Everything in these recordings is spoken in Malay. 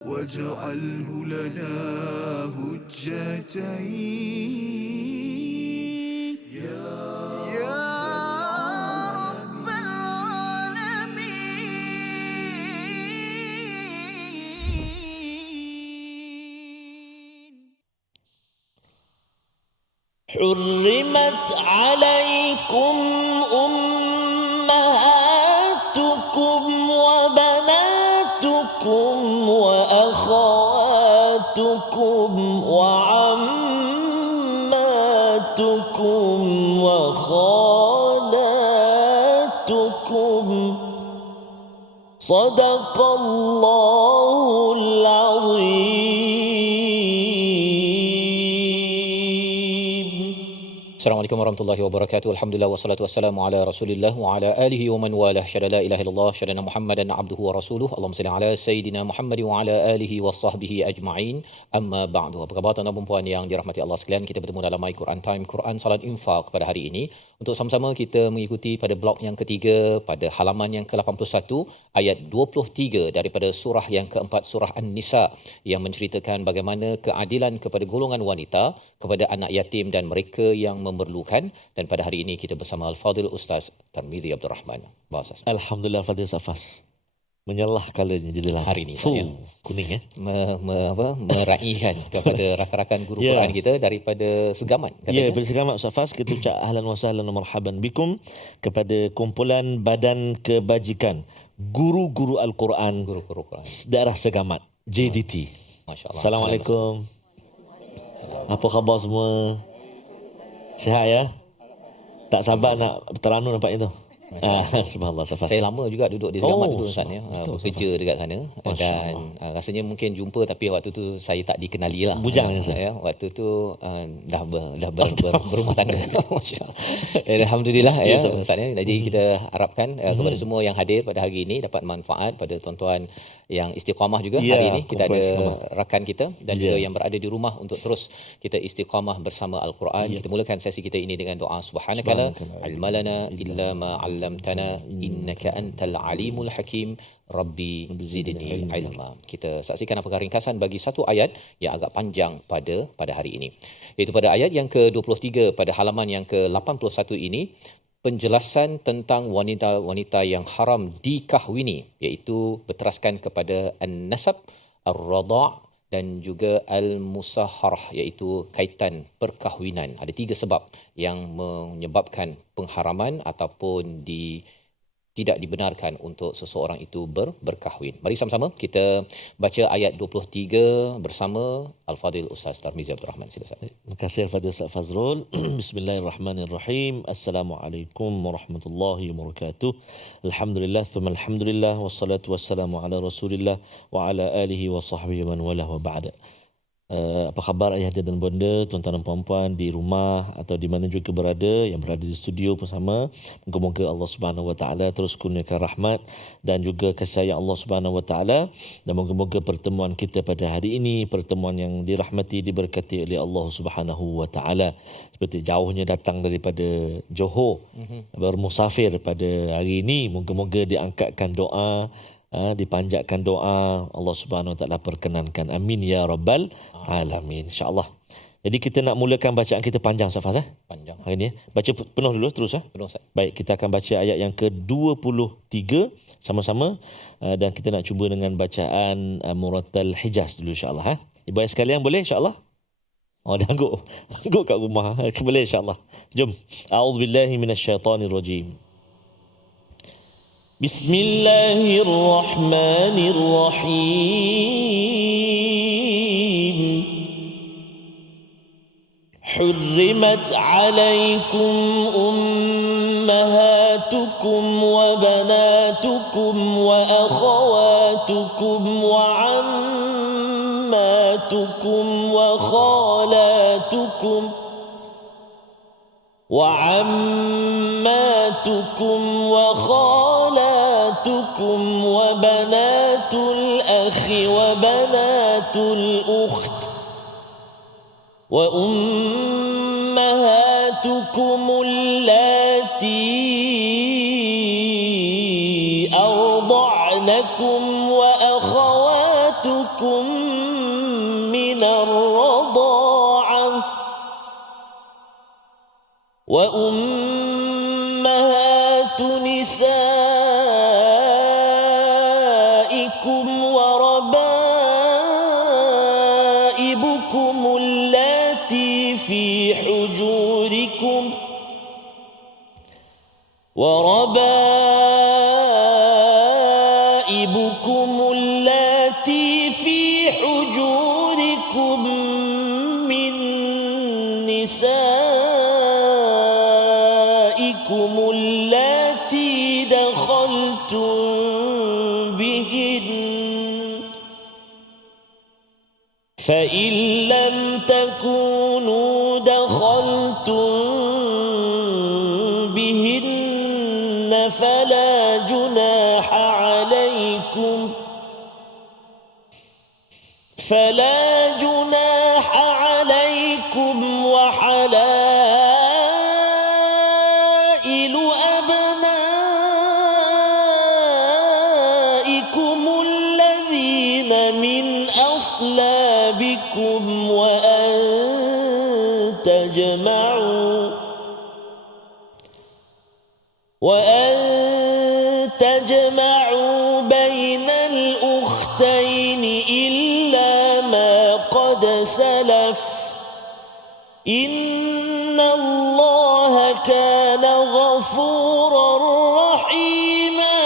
واجعله لنا هجتين يا رب العالمين. حرمت عليكم أمهاتكم وبناتكم وأخواتكم وعماتكم وخالاتكم. صدق الله العظيم. Assalamualaikum warahmatullahi wabarakatuh. Alhamdulillah wassalatu wassalamu ala Rasulillah wa ala alihi wa man walah. Syada la ilaha illallah, syada Muhammadan abduhu wa rasuluh. Allahumma salli ala sayidina Muhammad wa ala alihi wa sahbihi ajma'in. Amma ba'du. Apa khabar tuan-tuan dan puan yang dirahmati Allah sekalian? Kita bertemu dalam My Quran Time, Quran Salat Infaq pada hari ini untuk sama-sama kita mengikuti pada blok yang ketiga pada halaman yang ke-81 ayat 23 daripada surah yang keempat, surah An-Nisa, yang menceritakan bagaimana keadilan kepada golongan wanita, kepada anak yatim dan mereka yang memerlukan. Dan pada hari ini kita bersama Al-Fadhil Ustaz Tarmizi Abdul Rahman. Alhamdulillah, Fadil Safas menyerlah kalanya di dalam hari ini kuning meraihkan kepada rakan-rakan guru Quran kita daripada Segamat. Daripada Segamat Safas, kita ucap ahlan wa sahlan wa marhaban bikum kepada kumpulan badan kebajikan guru-guru Al-Quran daerah Segamat, JDT. Masya-Allah. Assalamualaikum. Apa khabar semua? Sihat ya? Tak sabar nak teranum nampak itu. Subhanallah, Safas. Saya lama juga duduk di Segamat dulu Ustaz ya, bekerja Safas dekat sana. Dan rasanya mungkin jumpa, tapi waktu tu saya tak dikenali lah. Bujang ya. Waktu tu berumah tangga. Masya-Allah. Alhamdulillah ya Ustaz ya. Jadi kita harapkan kepada semua yang hadir pada hari ini dapat manfaat. Pada tuan-tuan yang istiqamah juga hari ini, kita ada rakan kita dan juga yang berada di rumah untuk terus kita istiqamah bersama Al-Quran. Kita mulakan sesi kita ini dengan doa subhanakala ilmalana illa ma 'allamtana innaka antal alimul hakim rabbi zidni ilma. Kita saksikan apakah ringkasan bagi satu ayat yang agak panjang pada hari ini, iaitu pada ayat yang ke-23 pada halaman yang ke-81 ini, penjelasan tentang wanita-wanita yang haram dikahwini, iaitu berteraskan kepada an-nasab, ar-radha' dan juga al-musaharah, iaitu kaitan perkahwinan. Ada 3 sebab yang menyebabkan pengharaman ataupun tidak dibenarkan untuk seseorang itu berkahwin. Mari sama-sama kita baca ayat 23 bersama Al-Fadhil Ustaz Tarmizi Abdul Rahman. Silakan. Terima kasih Al-Fadhil Ustaz Fazrul. Bismillahirrahmanirrahim. Assalamualaikum warahmatullahi wabarakatuh. Alhamdulillah thumma alhamdulillah wassalatu wassalamu ala Rasulillah wa ala alihi wa sahbihi man walah wa ba'da. Apa khabar ayah dan bonda, tuan-tuan dan puan-puan di rumah atau di mana juga berada, yang berada di studio bersama. Moga-moga Allah Subhanahu Wa Taala terus kurniakan rahmat dan juga kasih sayang Allah Subhanahu Wa Taala, dan moga-moga pertemuan kita pada hari ini pertemuan yang dirahmati, diberkati oleh Allah Subhanahu Wa Taala. Seperti jauhnya datang daripada Johor, bermusafir pada hari ini, moga-moga diangkatkan doa, dipanjatkan doa, Allah Subhanahu Wa Taala perkenankan. Amin ya rabbal alamin, insya-Allah. Jadi kita nak mulakan bacaan kita panjang Safas Panjang. hari ni. Baca penuh dulu terus Penuh Ustaz. Baik, kita akan baca ayat yang ke-23 sama-sama, dan kita nak cuba dengan bacaan Murattal Hijaz dulu insya-Allah Ibu ayah sekalian, boleh insya-Allah? Dia angguk kat rumah. Boleh insya-Allah. Jom. A'udzubillahi minasyaitonirrajim. Bismillahirrahmanirrahim. حرمت عليكم أمهاتكم وبناتكم وأخواتكم وعماتكم وخالاتكم وبنات الأخ وبنات الأخت وأمهاتكم اللاتي أرضعنكم وأخواتكم رزقناكم من الرضاعة وأمهات نسائكم وربائبكم اللاتي في حجوركم من نسائكم اللاتي دخلتم بهن فإن لم تكونوا دخلتم بهن فلا جناح عليكم وحلائل أبنائكم الذين من أصلابكم وأن تجمعوا بين الأختين إلا ما قد سلف إن الله كان غفورا رحيما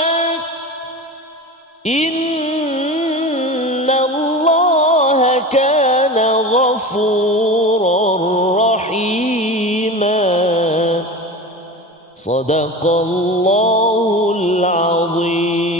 إن الله كان غفورا رحيما صدق الله العظيم.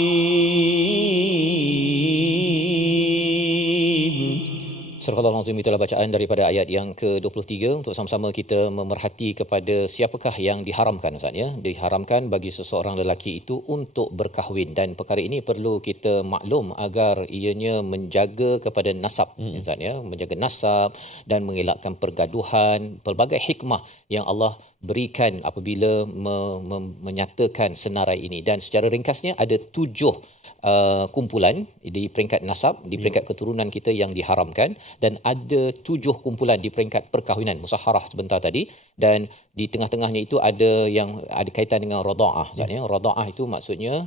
Surah Al-Azim, itulah bacaan daripada ayat yang ke-23 untuk sama-sama kita memerhati kepada siapakah yang diharamkan, Ustaz ya. Diharamkan bagi seseorang lelaki itu untuk berkahwin, dan perkara ini perlu kita maklum agar ianya menjaga kepada nasab, Ustaz ya, menjaga nasab dan mengelakkan pergaduhan, pelbagai hikmah yang Allah berikan apabila menyatakan senarai ini. Dan secara ringkasnya ada 7 kumpulan di peringkat nasab, di peringkat keturunan kita yang diharamkan, dan ada 7 kumpulan di peringkat perkahwinan, musaharah sebentar tadi, dan di tengah-tengahnya itu ada yang ada kaitan dengan radha'ah. Maksudnya radha'ah itu maksudnya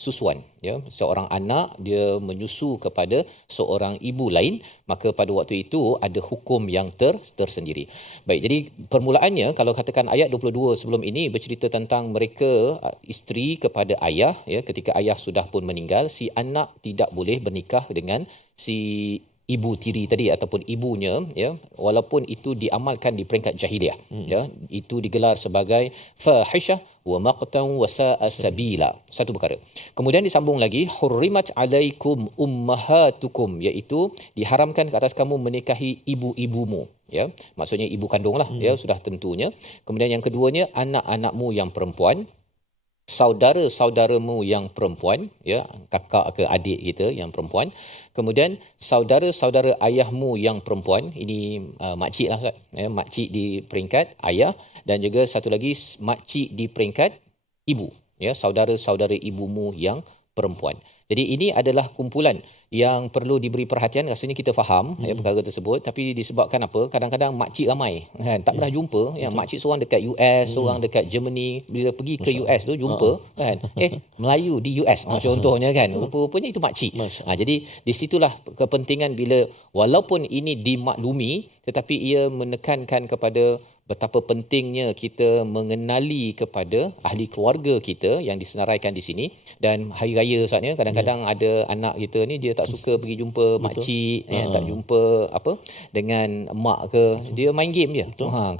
susuan, ya, seorang anak dia menyusu kepada seorang ibu lain, maka pada waktu itu ada hukum yang tersendiri. Baik, jadi permulaannya kalau katakan ayat 22 sebelum ini bercerita tentang mereka isteri kepada ayah, ya, ketika ayah sudah pun meninggal, si anak tidak boleh bernikah dengan si ibu tiri tadi ataupun ibunya, ya, walaupun itu diamalkan di peringkat jahiliah, ya, itu digelar sebagai fahisyah wa maqtan wa sa'a sabila, satu perkara. Kemudian disambung lagi hurrimat alaikum ummahatukum, iaitu diharamkan ke atas kamu menikahi ibu-ibumu, ya, maksudnya ibu kandunglah, ya, sudah tentunya. Kemudian yang keduanya anak-anakmu yang perempuan, saudara-saudaramu yang perempuan, ya, kakak ke adik kita yang perempuan. Kemudian saudara-saudara ayahmu yang perempuan, ini makcik lah, ya, makcik di peringkat ayah, dan juga satu lagi makcik di peringkat ibu, ya, saudara-saudara ibumu yang perempuan. Jadi ini adalah kumpulan yang perlu diberi perhatian. Rasanya kita faham ya perkara tersebut, tapi disebabkan apa? Kadang-kadang makcik ramai kan, tak pernah jumpa. Yang makcik seorang dekat US, seorang dekat Germany, bila pergi ke US tu jumpa kan, Melayu di US contohnya kan, rupa-rupanya itu makcik. Jadi di situlah kepentingan bila walaupun ini dimaklumi, tetapi ia menekankan kepada betapa pentingnya kita mengenali kepada ahli keluarga kita yang disenaraikan di sini. Dan hari raya saatnya kadang-kadang ada anak kita ni dia tak suka pergi jumpa makcik, tak jumpa apa dengan mak ke, dia main game je.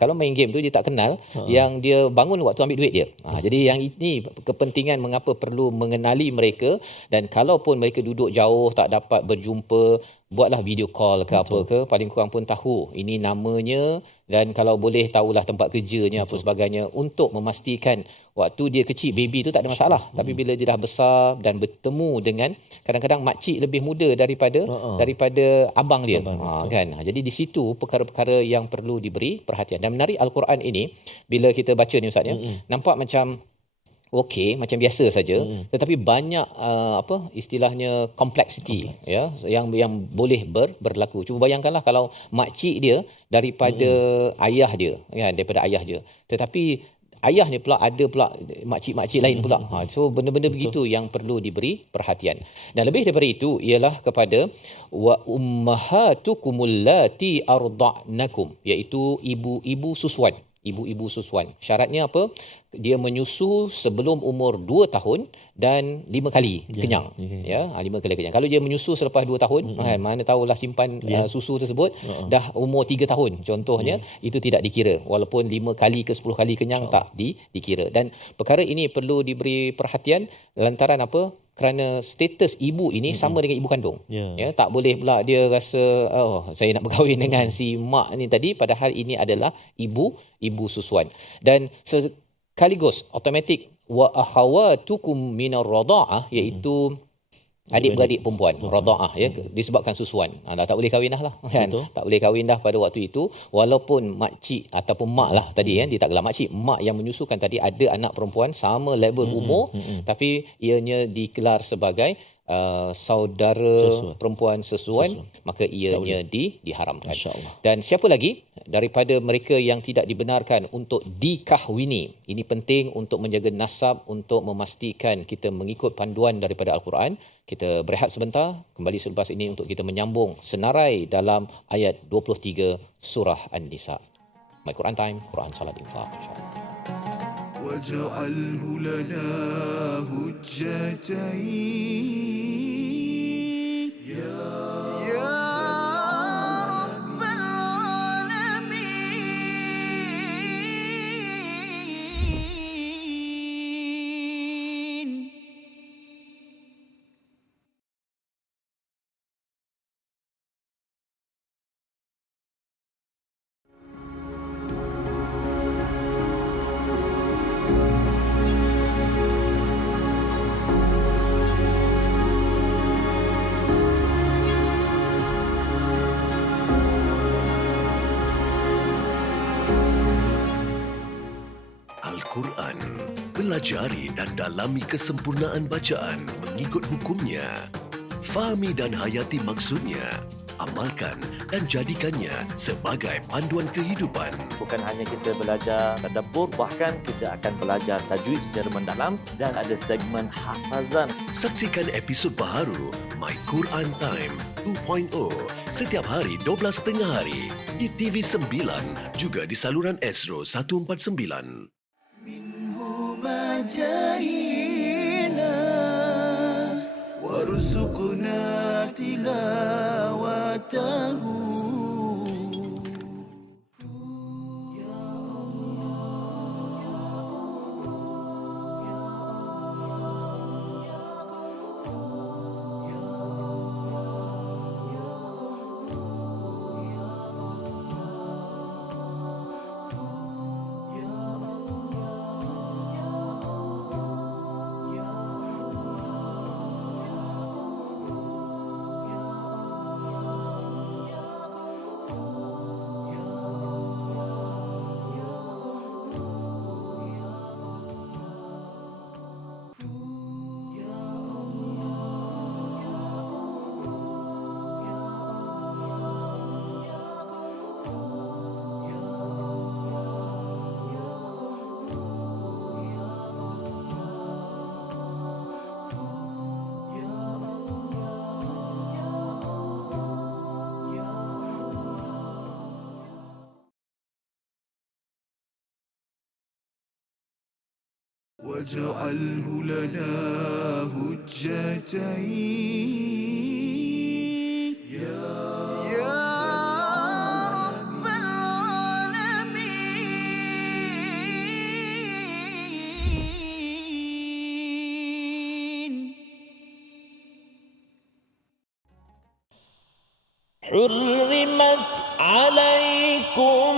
Kalau main game tu dia tak kenal yang dia bangun waktu ambil duit dia. Jadi yang ini kepentingan mengapa perlu mengenali mereka, dan kalaupun mereka duduk jauh tak dapat berjumpa, buatlah video call ke apa ke, paling kurang pun tahu ini namanya, dan kalau boleh tahulah tempat kerjanya apa sebagainya, untuk memastikan waktu dia kecil, baby tu tak ada masalah, tapi bila dia dah besar dan bertemu dengan kadang-kadang makcik lebih muda daripada abang dia, kan. Jadi di situ perkara-perkara yang perlu diberi perhatian. Dan menarik, Al-Quran ini bila kita baca ni Ustaz ya, nampak macam okey macam biasa saja, tetapi banyak istilahnya kompleksiti ya yang boleh berlaku. Cuba bayangkanlah kalau makcik dia daripada ayah dia, kan, daripada ayah dia, tetapi ayah ni pula ada pula makcik-makcik lain pula. So benda-benda begitu yang perlu diberi perhatian. Dan lebih daripada itu ialah kepada wa ummahatukumul lati arda'nakum, iaitu ibu-ibu susuan. Ibu-ibu susuan. Syaratnya apa? Dia menyusu sebelum umur 2 tahun dan 5 kali kenyang. Ya, 5 kali kenyang. Kalau dia menyusu selepas 2 tahun, mana tahulah simpan susu tersebut dah umur 3 tahun contohnya, itu tidak dikira. Walaupun 5 kali ke 10 kali kenyang tak dikira. Dan perkara ini perlu diberi perhatian lantaran apa? Kerana status ibu ini sama dengan ibu kandung. Ya, tak boleh pula dia rasa saya nak berkahwin dengan si mak ni tadi, padahal ini adalah ibu susuan. Dan sekaligus automatik wa akhawatukum minar radha'ah, iaitu adik-beradik perempuan, radha'ah ya, disebabkan susuan. Dah tak boleh kahwin dah kan. Tak boleh kahwin dah pada waktu itu, walaupun makcik ataupun mak lah tadi dia tak gelar makcik, mak yang menyusukan tadi ada anak perempuan sama level umur, tapi ianya dikelar sebagai saudara perempuan sesuan, maka ianya diharamkan. Dan siapa lagi daripada mereka yang tidak dibenarkan untuk dikahwini. Ini penting untuk menjaga nasab, untuk memastikan kita mengikut panduan daripada Al-Quran. Kita berehat sebentar, kembali selepas ini untuk kita menyambung senarai dalam ayat 23 surah An-Nisa. My Quran Time, Quran Salat Infaq, insya-Allah. واجعله لنا هجتين يا رب العالمين. Al-Quran. Pelajari dan dalami kesempurnaan bacaan mengikut hukumnya. Fahami dan hayati maksudnya. Amalkan dan jadikannya sebagai panduan kehidupan. Bukan hanya kita belajar tadabbur, bahkan kita akan belajar tajwid secara mendalam dan ada segmen hafazan. Saksikan episod baharu My Quran Time 2.0 setiap hari 12.30 hari di TV9 juga di saluran Astro 149. ما جاهينا وارزقنا تلاوته واجعله لنا هجتين يا رب العالمين. حرمت عليكم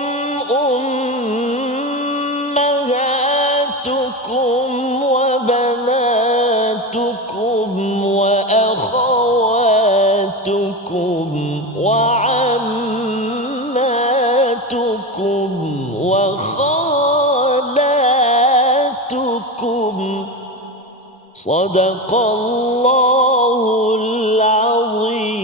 أمهاتكم وبناتكم وأخواتكم وعماتكم وخالاتكم Sadaqallahul Azim.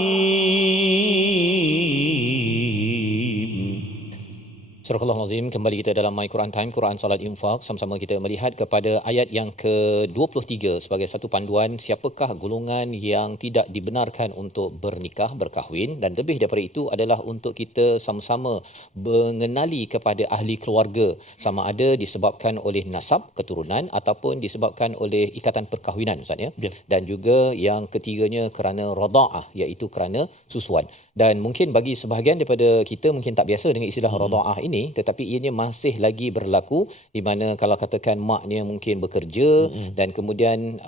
Surah Al-Azim, kembali kita dalam My Quran Time, Quran Salat Infak. Sama-sama kita melihat kepada ayat yang ke-23 sebagai satu panduan siapakah golongan yang tidak dibenarkan untuk bernikah, berkahwin, dan lebih daripada itu adalah untuk kita sama-sama mengenali kepada ahli keluarga, sama ada disebabkan oleh nasab, keturunan, ataupun disebabkan oleh ikatan perkahwinan, Ustaz ya. Dan juga yang ketiganya kerana rada'ah, iaitu kerana susuan. Dan mungkin bagi sebahagian daripada kita mungkin tak biasa dengan istilah rada'ah ini, tetapi ianya masih lagi berlaku di mana kalau katakan maknya mungkin bekerja dan kemudian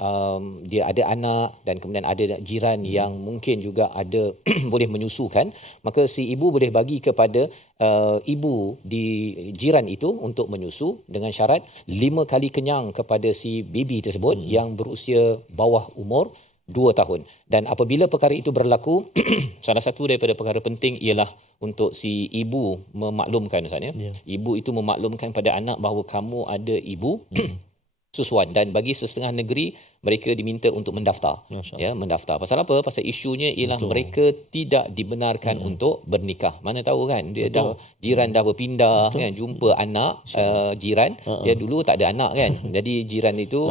dia ada anak dan kemudian ada jiran yang mungkin juga ada boleh menyusukan, maka si ibu boleh bagi kepada ibu di jiran itu untuk menyusu dengan syarat 5 kali kenyang kepada si baby tersebut yang berusia bawah umur 2 tahun. Dan apabila perkara itu berlaku, salah satu daripada perkara penting ialah untuk si ibu memaklumkan, Ustaz ya. Ibu itu memaklumkan pada anak bahawa kamu ada ibu susuan, dan bagi setengah negeri mereka diminta untuk mendaftar. Ya, mendaftar. Pasal apa? Pasal isunya ialah mereka tidak dibenarkan untuk bernikah. Mana tahu kan, dia dah jiran dah berpindah kan, jumpa anak jiran, dia dulu tak ada anak kan. Jadi jiran itu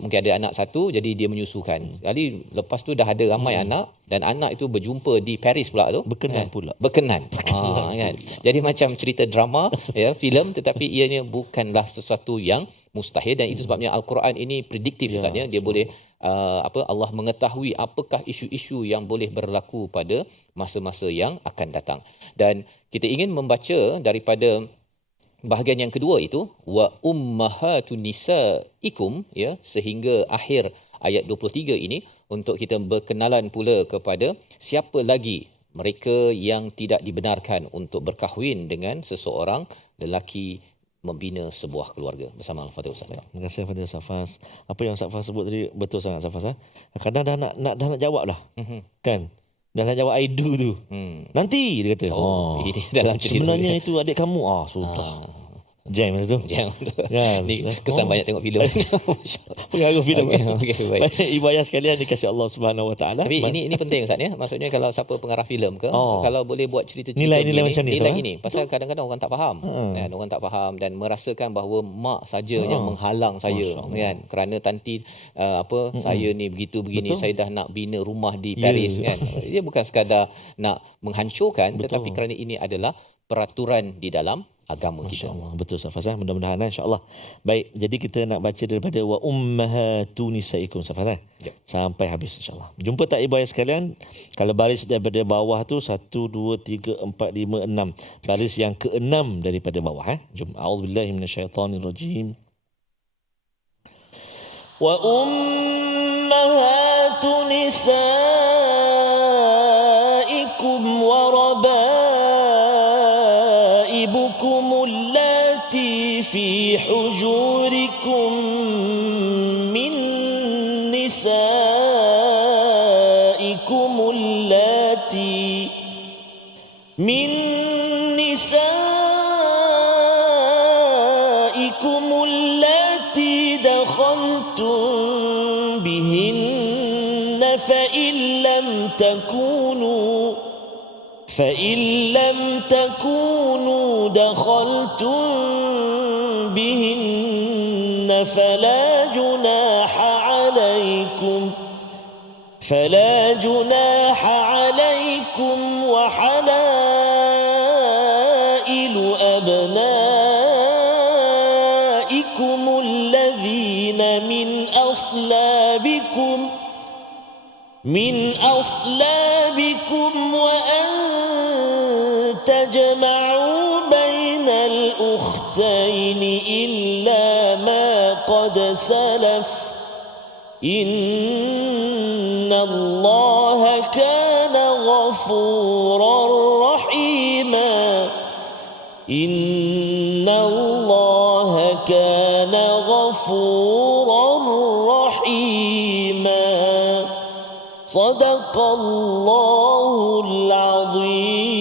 mungkin ada anak satu, jadi dia menyusukan. Jadi lepas tu dah ada ramai anak, dan anak itu berjumpa di Paris pula tu. Berkenan pula. Berkenan. Kan. Jadi macam cerita drama ya, filem, tetapi ianya bukanlah sesuatu yang mustahil, dan itu sebabnya Al-Quran ini prediktif, Ustaz ya. Dia boleh Allah mengetahui apakah isu-isu yang boleh berlaku pada masa-masa yang akan datang. Dan kita ingin membaca daripada bahagian yang kedua itu, wa ummahatun nisaikum ya, sehingga akhir ayat 23 ini, untuk kita berkenalan pula kepada siapa lagi mereka yang tidak dibenarkan untuk berkahwin dengan seseorang lelaki membina sebuah keluarga. Bersama Al-Fatihah, Ustaz. Terima kasih Fadil Safas. Apa yang Safas sebut tadi betul sangat, Safas. Kadang dah nak jawab lah. Kan? Dah nak jawab I do tu. Nanti dia kata. Ini dalam cerita sebenarnya itu adik kamu. Sudah. Jam masa tu. Jam. Kan? Ni kesan banyak tengok filem. Pengaruh filem. Okey, baik. Ibu ayah sekalian dikasihi Allah Subhanahu Wa Taala. Tapi ini penting, Ustaz ya. Maksudnya kalau siapa pengarah filem ke, kalau boleh buat cerita-cerita nilai-nilai macam ni. Nilai ini. Pasal kadang-kadang orang tak faham. Kan, orang tak faham dan merasakan bahawa mak saja yang menghalang saya kan. Kerana tanti saya ni begitu begini, saya dah nak bina rumah di Paris kan. Dia bukan sekadar nak menghancurkan, tetapi kerana ini adalah peraturan di dalam agama kita. Allah. Betul, Safas. Mudah-mudahan insya-Allah. Baik, jadi kita nak baca daripada wa ummahatun nisaikum, Safas. Sampai habis insya-Allah. Jumpa tak ibu ayah sekalian? Kalau baris daripada bawah tu 1 2 3 4 5 6. Baris yang ke-6 daripada bawah. Jom. A'udzubillahi minasyaitonirrajim. Wa ummahatun nisaikum wa في حجوركم من نسائكم اللاتي دخلتم بهن فإن لم تكونوا دخلتم بهن فلا جناح عليكم وحلائل أبنائكم الذين من أصلابكم وأن تجمعوا بين الأختين إلا ما قد سلف إن الله كان غفورا رحيما إن الله كان غفورا رحيما صدق الله العظيم.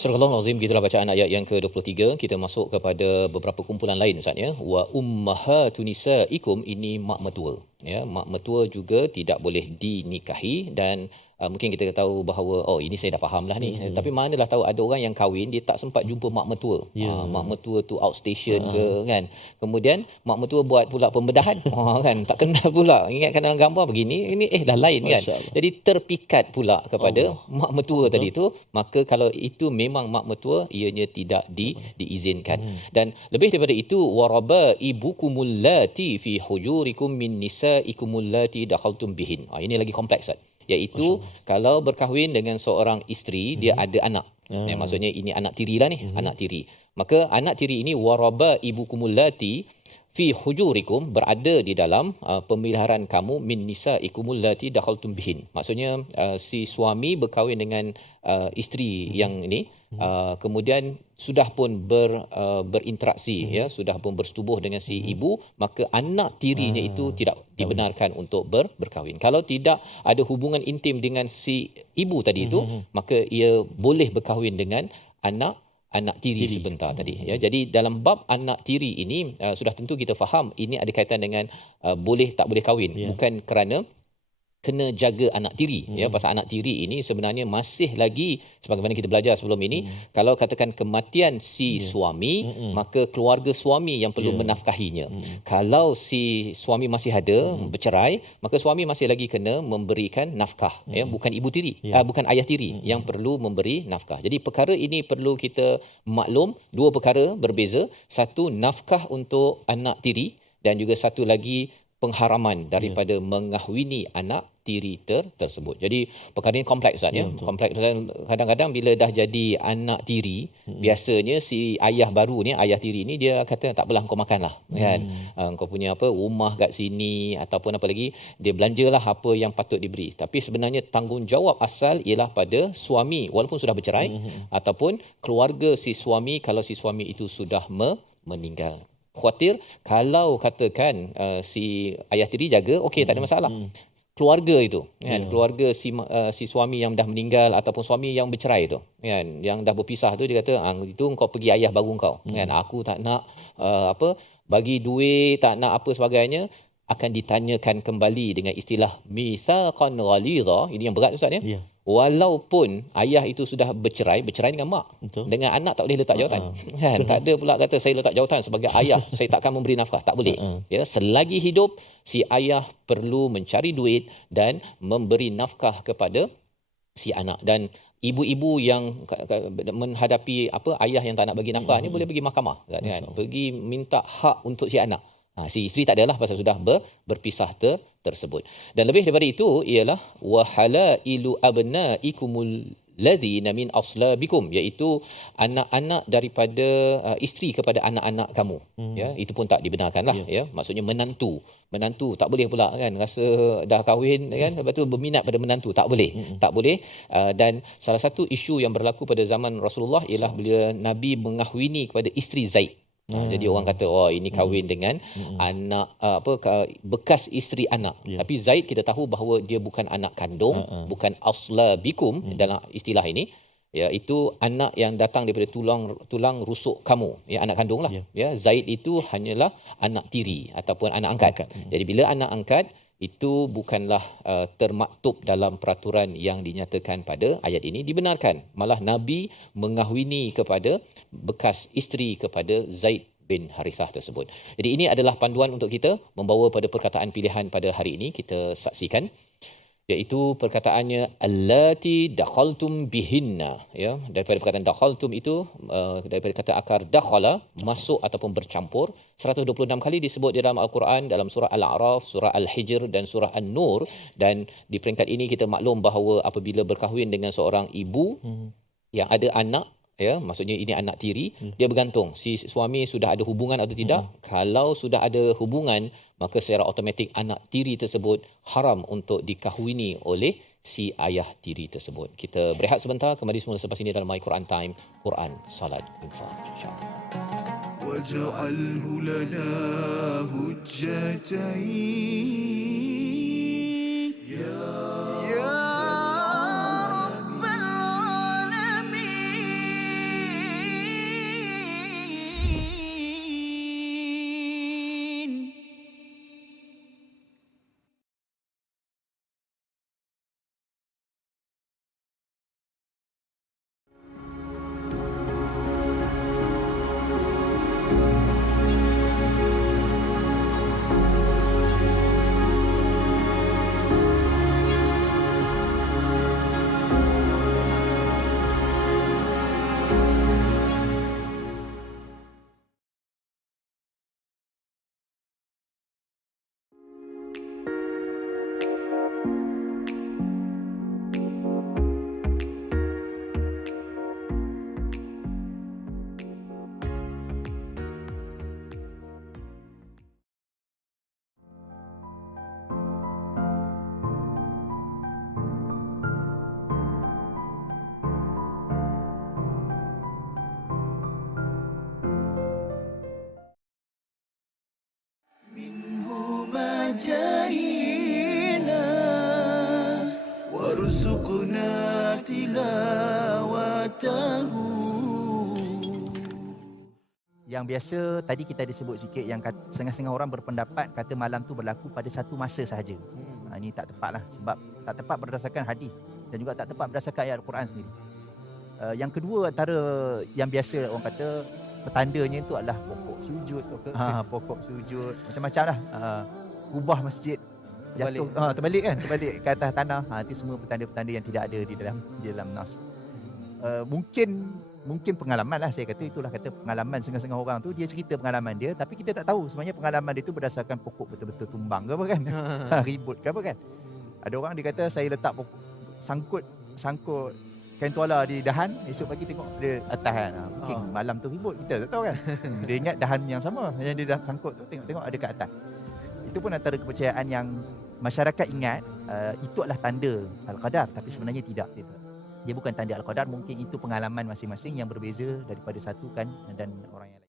Surah Astagfirullahalazim, gitulah bacaan ayat yang ke-23. Kita masuk kepada beberapa kumpulan lain Ustaz ya. Wa ummahatun nisaikum, ini mak mertua. Ya, mak mertua juga tidak boleh dinikahi. Dan mungkin kita tahu bahawa ini saya dah faham lah ni. Tapi manalah tahu ada orang yang kahwin dia tak sempat jumpa mak mertua. Mak mertua tu outstation ke kan. Kemudian mak mertua buat pula pembedahan. Kan tak kenal pula. Ingatkan dalam gambar begini, ini dah lain kan. Jadi terpikat pula kepada mak mertua tadi tu. Maka kalau itu memang mak mertua, ianya tidak diizinkan. Dan lebih daripada itu, waraba ibukumul lati fi hujurikum min nisaikumul lati dakhaltum bihin. Ini lagi kompleks Ustaz. Iaitu kalau berkahwin dengan seorang isteri, dia ada anak. Maksudnya ini anak tiri lah ni, anak tiri. Maka anak tiri ini waraba ibukumul lati fi hujurikum, berada di dalam pemeliharaan kamu, min nisaikumul lati dakhaltum bihin. Maksudnya si suami berkahwin dengan isteri yang ini, kemudian sudah pun berinteraksi ya, sudah pun bersetubuh dengan si ibu, maka anak tirinya itu tidak dibenarkan untuk berkahwin. Kalau tidak ada hubungan intim dengan si ibu tadi itu, maka ia boleh berkahwin dengan anak tiri sebentar tadi ya. Jadi dalam bab anak tiri ini sudah tentu kita faham ini ada kaitan dengan boleh tak boleh kahwin, bukan kerana kena jaga anak tiri ya. Pasal anak tiri ini sebenarnya masih lagi, sebagaimana kita belajar sebelum ini, kalau katakan kematian si suami, maka keluarga suami yang perlu menafkahinya. Kalau si suami masih ada, bercerai, maka suami masih lagi kena memberikan nafkah ya, bukan ibu tiri, bukan ayah tiri yang perlu memberi nafkah. Jadi perkara ini perlu kita maklum, dua perkara berbeza. Satu, nafkah untuk anak tiri, dan juga satu lagi pengharaman daripada mengahwini anak tiri tersebut. Jadi perkara ini kompleks Ustaz ya. Kompleks. Kadang-kadang bila dah jadi anak tiri, biasanya si ayah baru ni, ayah tiri ni, dia kata tak apalah kau makanlah kan. Kau punya rumah kat sini ataupun apa lagi, dia belanjalah apa yang patut diberi. Tapi sebenarnya tanggungjawab asal ialah pada suami walaupun sudah bercerai, ataupun keluarga si suami kalau si suami itu sudah meninggal. Khawatir kalau katakan si ayah tiri jaga, okey, tak ada masalah. Keluarga itu kan, keluarga si suami yang dah meninggal ataupun suami yang bercerai tu kan, yang dah berpisah tu, dia kata itu kau pergi ayah baru kau kan, aku tak nak bagi duit, tak nak apa sebagainya. Akan ditanyakan kembali dengan istilah mitsaqan ghalidha. Ini yang berat Ustaz ya. Walaupun ayah itu sudah bercerai dengan mak. Dengan anak tak boleh letak jawatan. Kan? Tak ada pula kata saya letak jawatan sebagai ayah, saya takkan memberi nafkah. Tak boleh. Ya, selagi hidup si ayah perlu mencari duit dan memberi nafkah kepada si anak. Dan ibu-ibu yang menghadapi ayah yang tak nak bagi nafkah ni boleh pergi mahkamah kan? Pergi minta hak untuk si anak. Si isteri tak adalah pasal sudah berpisah tersebut. Dan lebih daripada itu ialah wahalailu abnaikumul ladzina min aslabikum, iaitu anak-anak daripada isteri kepada anak-anak kamu. Ya, itu pun tak dibenarkanlah ya. Maksudnya menantu tak boleh pula kan, rasa dah kahwin kan, lepas tu berminat pada menantu, tak boleh. Tak boleh. Dan salah satu isu yang berlaku pada zaman Rasulullah ialah bila Nabi mengahwini kepada isteri Zaid. Jadi orang kata ini kahwin dengan anak bekas isteri anak. Tapi Zaid kita tahu bahawa dia bukan anak kandung, bukan aslabikum dalam istilah ini. Ya, itu anak yang datang daripada tulang rusuk kamu, ya, anak kandunglah. Ya, Zaid itu hanyalah anak tiri ataupun anak angkat. Jadi bila anak angkat itu bukanlah termaktub dalam peraturan yang dinyatakan pada ayat ini, dibenarkan. Malah Nabi mengahwini kepada bekas isteri kepada Zaid bin Harithah tersebut. Jadi ini adalah panduan untuk kita membawa pada perkataan pilihan pada hari ini. Kita saksikan, iaitu perkataannya allati dakhaltum bihinna, ya, daripada perkataan dakhaltum itu daripada kata akar dakhala, masuk ataupun bercampur. 126 kali disebut di dalam Al-Quran, dalam surah Al-A'raf, surah Al-Hijr dan surah An-Nur. Dan di peringkat ini kita maklum bahawa apabila berkahwin dengan seorang ibu yang ada anak, ya, maksudnya ini anak tiri, dia bergantung si suami sudah ada hubungan atau tidak. Kalau sudah ada hubungan, maka secara automatik anak tiri tersebut haram untuk dikahwini oleh si ayah tiri tersebut. Kita berehat sebentar, kembali semula selepas ini dalam My Quran Time, Quran, Salat, Infak, insya-Allah. واجعله لنا هجتين يا رب العالمين جاهنا وارزقنا تلاوته. Yang biasa tadi kita ada sebut sikit yang setengah-setengah orang berpendapat kata malam tu berlaku pada satu masa sahaja. Ini tak tepat lah, sebab tak tepat berdasarkan hadis dan juga tak tepat berdasarkan ayat Al-Quran sendiri. Yang kedua, antara yang biasa orang kata petandanya itu adalah pokok sujud, pokok sujud, macam-macam lah. Ubah masjid jatuh, terbalik ke atas tanah. Itu semua petanda-petanda yang tidak ada di dalam nas. Mungkin pengalaman lah, saya kata itulah kata pengalaman setengah-setengah orang tu, dia cerita pengalaman dia, tapi kita tak tahu sebenarnya pengalaman dia tu berdasarkan pokok betul-betul tumbang ke apa kan. Ribut ke apa kan. Ada orang dia kata saya letak pokok, sangkut kain tuala di dahan, esok pagi tengok dia atas kan. Mungkin malam tu ribut, kita tak tahu kan. Dia ingat dahan yang sama yang dia dah sangkut tu, tengok ada kat atas. Itu pun antara kepercayaan yang masyarakat ingat itu adalah tanda Al-Qadar, tapi sebenarnya tidak. Dia bukan tanda Al-Qadar, mungkin itu pengalaman masing-masing yang berbeza daripada satu kan dan orang yang lain.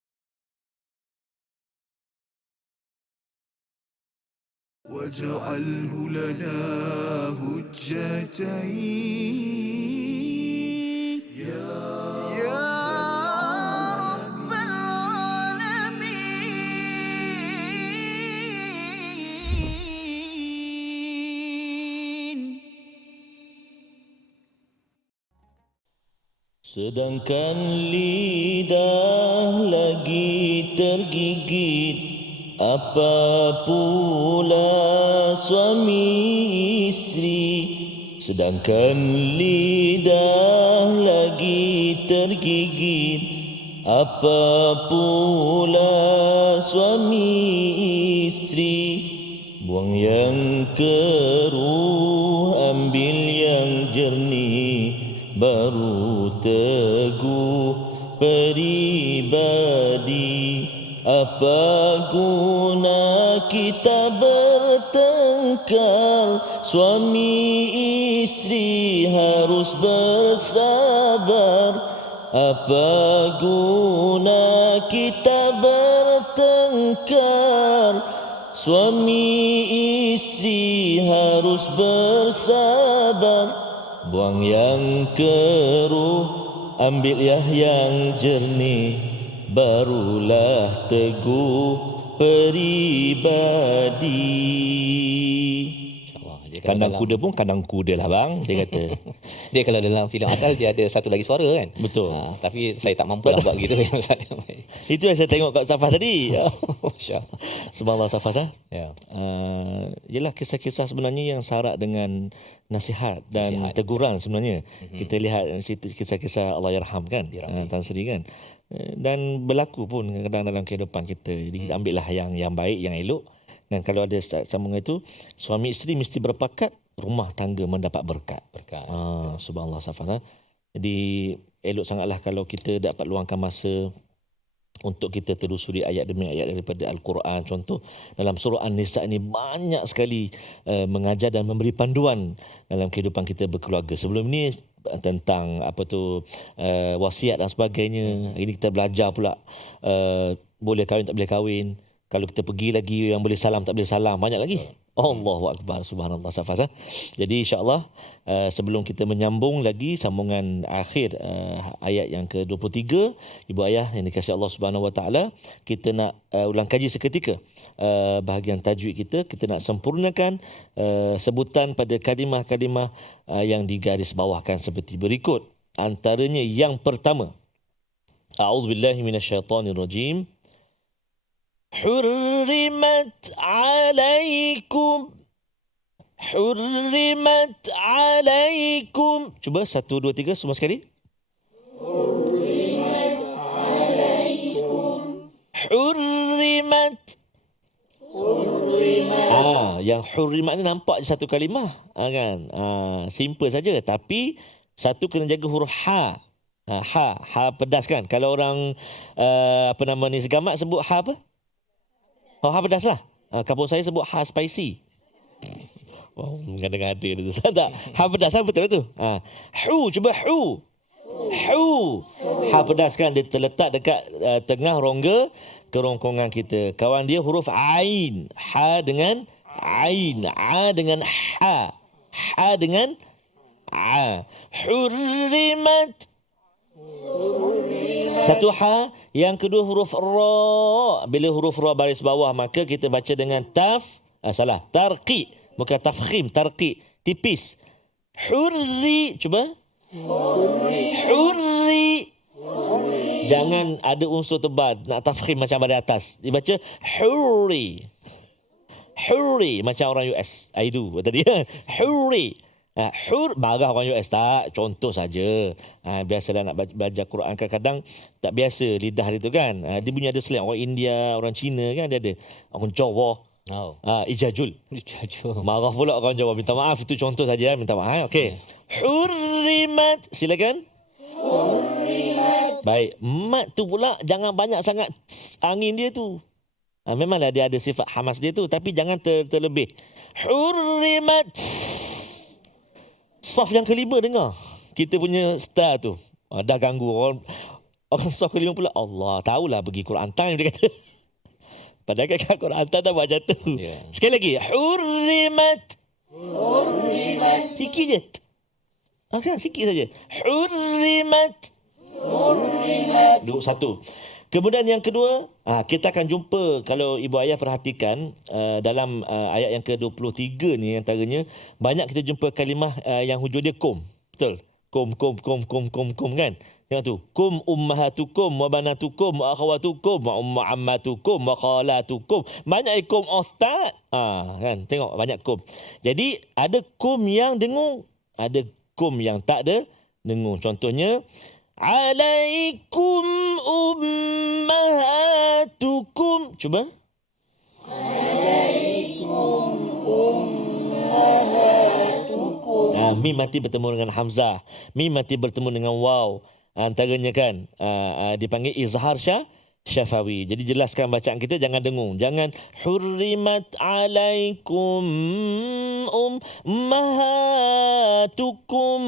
واجعله لنا هجتين يا رب العالمين. Sedangkan lidah lagi tergigit, apa pula suami istri. Sedangkan lidah lagi tergigit, apa pula suami istri. Buang yang keruh, ambil yang jernih, baru teguh peribadi. Apa guna kita bertengkar, suami istri harus bersabar. Apa guna kita bertengkar, suami istri harus bersabar. Buang yang keruh, ambil yang jernih, barulah teguh peribadi. Kandang kuda pun kandang kuda lah bang, dia kata. Dia kalau dalam filem asal dia ada satu lagi suara kan. Betul. Tapi saya tak mampu lah buat gitu. Itu yang saya tengok kat Safas tadi. Subhanallah Safas. Ya. Ialah kisah-kisah sebenarnya yang syarat dengan nasihat dan teguran sebenarnya. Kita lihat kisah-kisah Allahyarham kan, Tan Sri kan. Dan berlaku pun kadang-kadang dalam kehidupan kita. Jadi kita ambillah yang baik, yang elok. Dan kalau ada sambungan itu, suami isteri mesti berpakat, rumah tangga mendapat berkat. Subhanallah Safas. Jadi elok sangatlah kalau kita dapat luangkan masa untuk kita telusuri ayat demi ayat daripada Al-Quran. Contoh dalam surah An-Nisa ini banyak sekali mengajar dan memberi panduan dalam kehidupan kita berkeluarga. Sebelum ini tentang wasiat dan sebagainya. Ini kita belajar pula boleh kahwin tak boleh kahwin. Kalau kita pergi lagi yang boleh salam tak boleh salam, banyak lagi. Allahu Akbar, subhanallah Safas. Jadi insya-Allah sebelum kita menyambung lagi sambungan akhir ayat yang ke-23, ibu ayah yang dikasihi Allah Subhanahu Wa Taala, kita nak ulang kaji seketika bahagian tajwid kita nak sempurnakan sebutan pada kalimah-kalimah yang digaris bawahkan seperti berikut. Antaranya yang pertama, a'udzubillahi minasyaitonirrajim. حرمت عليكم. Cuba 1, 2, 3 semua sekali. Hurrimat. Yang hurrimat ni nampak je satu kalimah kan. Simple saja, tapi satu kena jaga huruf ha. Ha pedas kan. Kalau orang segamat sebut ha apa? Ha pedas lah. Kampung saya sebut ha spicy. Kadang-kadang ada tu. Tak? Ha pedas lah, betul tu. Hu, cuba hu. Hu. Ha pedas kan, dia terletak dekat tengah rongga kerongkongan kita. Kawan dia huruf ain. Ha dengan Ain. A dengan ha. Ha dengan a. Hurrimat. Satu ha. Yang kedua huruf ra. Bila huruf ra baris bawah, maka kita baca dengan salah. Tarqi. Bukan tafkhim. Tarqi. Tipis. Hurri. Cuba. Hurri. Jangan ada unsur tebal. Nak tafkhim macam pada atas. Dibaca hurri. Hurry macam orang US. I do tadi. Hurry. Marah orang US tak. Contoh saja. Biasalah nak belajar Quran kadang-kadang tak biasa lidah dia tu kan. Dia punya ada slang. Orang India, orang Cina kan dia ada. Orang Jawa. Ijajul. Marah pula orang Jawa. Minta maaf. Itu contoh saja. Minta maaf. Okey. Hurrimat. Silakan. Hurrimat. Baik. Mat tu pula jangan banyak sangat angin dia tu. Memanglah dia ada sifat hamas dia tu, tapi jangan terlebih. Hurrimat. Saf yang kelima dengar. Kita punya star tu. Dah ganggu orang saf kelima pula. Allah, tahulah pergi Quran time dia kata. Padahal kat Quran time dah buat jatuh. Yeah. Sekali lagi. Hurrimat. Hurrimat. Sikit je. Kan sikit saja. Hurrimat. Hurrimat. Dua, satu. Kemudian yang kedua, kita akan jumpa, kalau ibu ayah perhatikan dalam ayat yang ke-23 ni antaranya, banyak kita jumpa kalimah yang hujung dia kum. Betul? Kum kan? Tengok tu. Kum ummahatukum wa banatukum wa akhawatukum wa ammatukum wa khalatukum. Banyak kum ustaz. Kan? Tengok banyak kum. Jadi ada kum yang dengung, ada kum yang tak ada dengung. Contohnya alaikum ummahatukum. Cuba. Alaikum ummahatukum. Mim mati bertemu dengan hamzah. Mim mati bertemu dengan waw. Antaranya kan dipanggil izhar syafawi. Jadi jelaskan bacaan kita, jangan dengung. Jangan hurrimat alaikum ummahatukum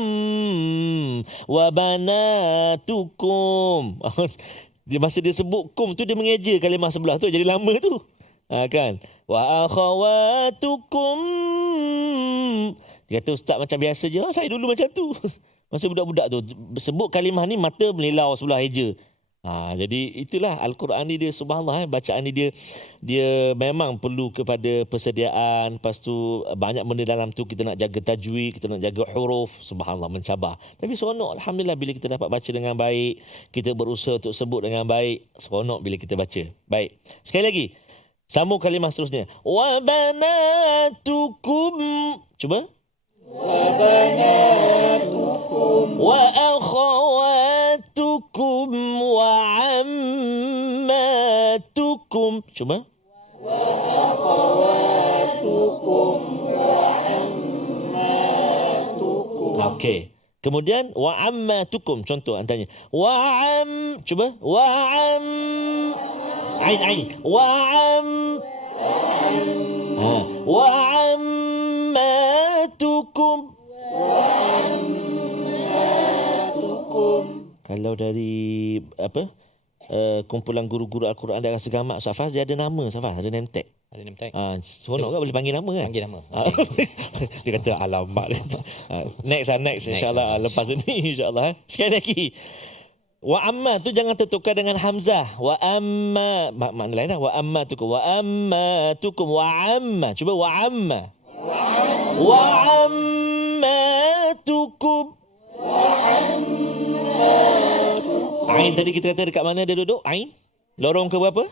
wa banatukum. Masa dia sebut kum tu dia mengeja kalimah sebelah tu, jadi lama tu. Kan? Wa akhawatukum. Dia kata ustaz macam biasa je. Saya dulu macam tu. Masa budak-budak tu sebut kalimah ni mata melilau sebelah eja. Jadi itulah Al-Quran ni dia subhanallah, bacaan ni dia memang perlu kepada persediaan. Lepas tu banyak benda dalam tu, kita nak jaga tajwid, kita nak jaga huruf, subhanallah mencabar. Tapi seronok alhamdulillah bila kita dapat baca dengan baik, kita berusaha untuk sebut dengan baik, seronok bila kita baca. Baik. Sekali lagi. Sambung kalimah seterusnya. Wa banatukum. Cuba. Wa banatukum wa akhawatukum wa ammatukum. Cuba. Wa akhawatukum wa ammatukum. Okey. Kemudian wa ammatukum, contoh antaranya. Cuba. Wa am. Ain. Wa am. Wa ammatukum. Kalau dari kumpulan guru-guru Al-Quran daerah Segamat, Safaz dia ada nama, Safaz ada name tag. Ada name tag. Seronok kan boleh panggil nama kan? Panggil nama. Dia kata alamat. Next insya-Allah lepas ini insya-Allah. Sekali lagi. Wa amma tu jangan tertukar dengan hamzah. Wa amma makna lain dah. Wa amma tukum. Wa amma tukum. Wa amma. Cuba wa amma. Wa amma tukum. Wa amma tukum. Ain tadi kita kata dekat mana dia duduk? Ain? Lorong ke berapa?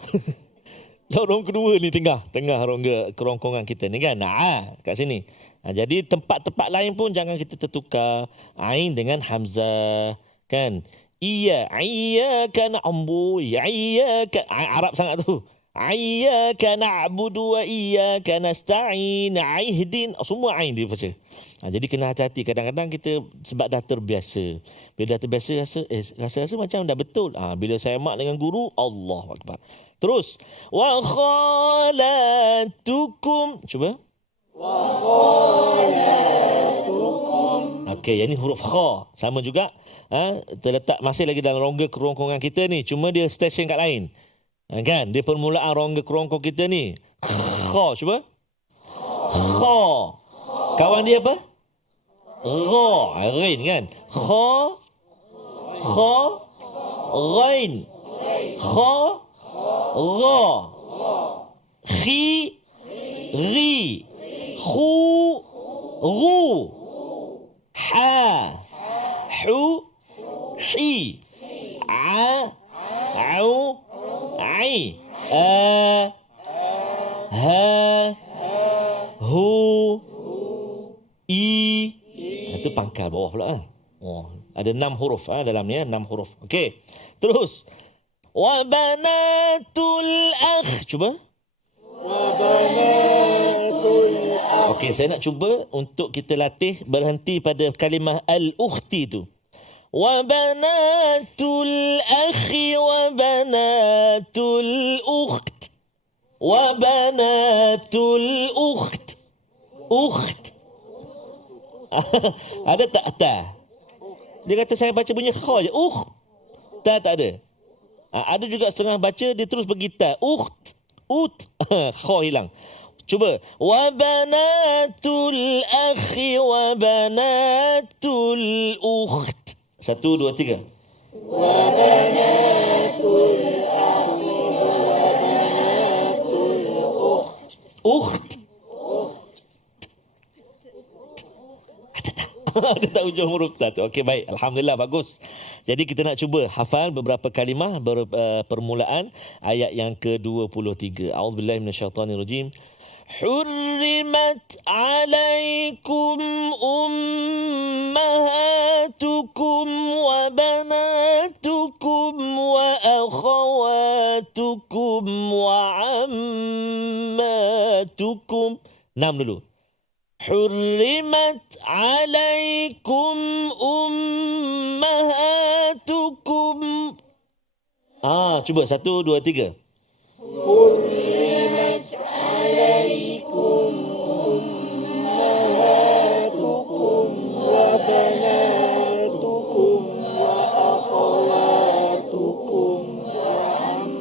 Lorong kedua ni tengah rongga kerongkongan kita ni kan. Kat sini. Jadi tempat-tempat lain pun jangan kita tertukar ain dengan hamzah kan. Iyyaka na'budu, iyyaka Arab sangat tu. Iyyaka na'budu wa iyyaka nasta'in. Ihdin, semua ain dia baca. Jadi kena hati-hati, kadang-kadang kita sebab dah terbiasa. Bila dah terbiasa rasa macam dah betul. Bila saya mak dengan guru, Allahu akbar. Terus wa khalatukum. Cuba. Wa khalatukum. Okey, yang ni huruf kha sama juga. Terletak masih lagi dalam rongga kerongkongan kita ni, cuma dia stesen kat lain. Kan? Dia permulaan rongga kerongkong kita ni. Kha, cuba. Kha. Kawan dia apa? Ra. Rain kan? Kha. Kha. Rain. Kha. Ra. Khi. Ri. Khu. Ru. Ha. Hu. Hi. A. Au. Ai. Ha. Hu. I. Itu pangkal bawah pula kan. Oh, ada 6 huruf dalam ni 6 huruf. Okey. Terus. Wa banatul akh. Cuba. Okey, saya nak cuba untuk kita latih berhenti pada kalimah al-ukhti tu. Wa banatul akhi wa banatul ukht. Wa banatul ukht. Ukht. Ada tak ta? Dia kata saya baca bunyi kha je. Ta tak ada. Ada juga setengah baca dia terus pergi ta. Ukht. Ut. Kha hilang. Cuba. Wa banatul akhi wa banatul ukht. 1, 2, 3. Wa banatul akhi wa banatul ukht. Ukht. Ada tak? Ada tak ujung huruf ta tu? Okey, baik. Alhamdulillah, bagus. Jadi kita nak cuba hafal beberapa kalimah permulaan ayat yang ke-23. A'udzubillahi minasyaitonirrajim. حرمت عليكم أمهاتكم وبناتكم وأخواتكم وعماتكم. 6 dulu. حرمت عليكم أمهاتكم. Cuba 1, 2, 3. حرمت عليكم أمهاتكم وبناتكم وأخواتكم وعماتكم.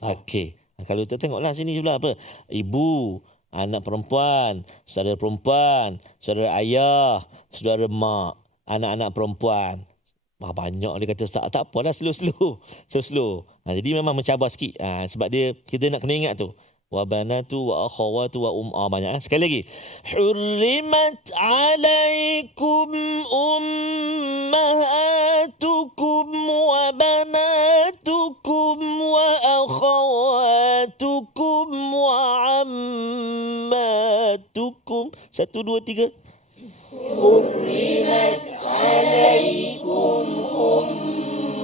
Okey. Kalau kita tengoklah sini pula apa? Ibu, anak perempuan, saudara perempuan, saudara ayah, saudara mak, anak-anak perempuan. Banyak dia kata tak apalah, slow. Jadi memang mencabar sikit. Sebab dia kita nak kena ingat tu. Wa banatu wa akhawatu wa banyak. Sekali lagi. Hurrimat alaikum ummahatukum wa banatukum wa akhawatukum wa ammatukum. 1, 2, 3. Hurrimat alaikum